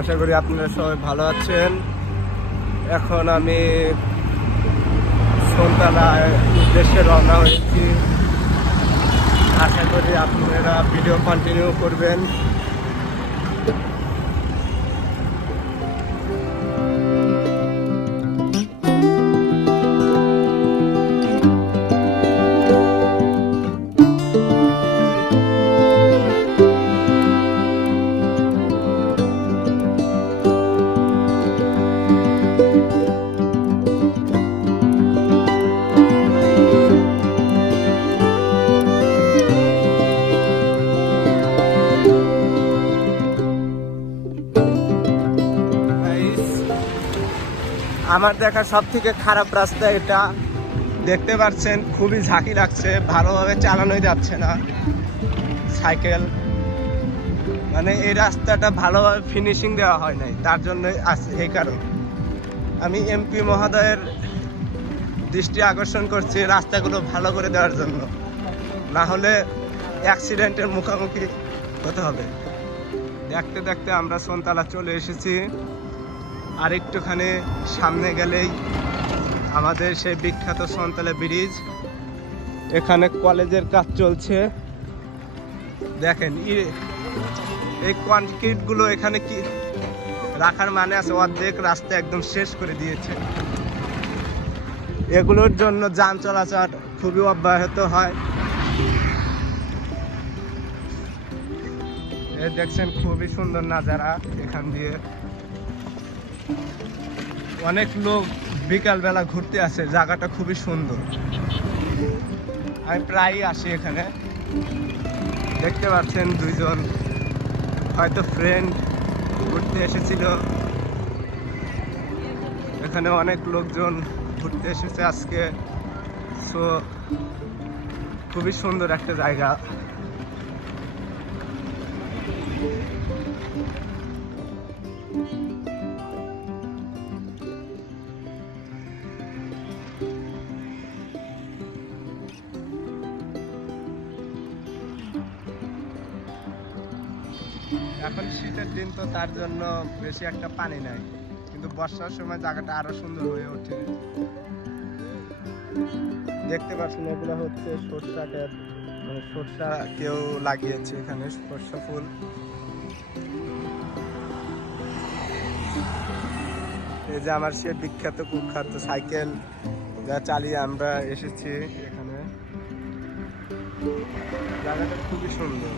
আশা করি আপনারা সবাই ভালো আছেন। এখন আমি সন্তানার উদ্দেশ্যে রওনা হয়েছি। আশা করি আপনারা ভিডিও কন্টিনিউ করবেন। আমার দেখা সব থেকে খারাপ রাস্তা এটা, দেখতে পাচ্ছেন খুবই ঝাঁকি লাগছে, ভালোভাবে চালানোই যাচ্ছে না সাইকেল। মানে এই রাস্তাটা ভালোভাবে ফিনিশিং দেওয়া হয় নাই, তার জন্য এই কারণ আমি এমপি মহোদয়ের দৃষ্টি আকর্ষণ করছি রাস্তাগুলো ভালো করে দেওয়ার জন্য, না হলে অ্যাক্সিডেন্টের মুখোমুখি হতে হবে। দেখতে দেখতে আমরা সন্তালা চলে এসেছি। আর একটুখানি সামনে গেলেই আমাদের সেই বিখ্যাত সন্তালা ব্রিজ। এখানে কলেজের কাজ চলছে। দেখেন এই কনক্রিটগুলো এখানে কি রাখার মানে আছে, অর্ধেক রাস্তা একদম শেষ করে দিয়েছে। এগুলোর জন্য যান চলাচল খুবই অব্যাহত হয়। দেখছেন খুবই সুন্দর নাজারা, এখান দিয়ে অনেক লোক বিকালবেলা ঘুরতে আসে, জায়গাটা খুবই সুন্দর। আমি প্রায়ই আসি এখানে। দেখতে পাচ্ছেন দুইজন হয়তো ফ্রেন্ড ঘুরতে এসেছিল। এখানে অনেক লোকজন ঘুরতে এসেছে আজকে। সো খুবই সুন্দর একটা জায়গা। এখন শীতের দিন তো তার জন্য বেশি একটা পানি নাই, কিন্তু বর্ষার সময় জায়গাটা আরো সুন্দর হয়ে ওঠে। দেখতে পাচ্ছেন এগুলো হচ্ছে সরষা ক্ষেত, মানে সরষা কেউ লাগিয়েছে এখানে, সরষা ফুল। এই যে আমার সে বিখ্যাত কুখ্যাত সাইকেল যা চালিয়ে আমরা এসেছি এখানে। জায়গাটা খুবই সুন্দর।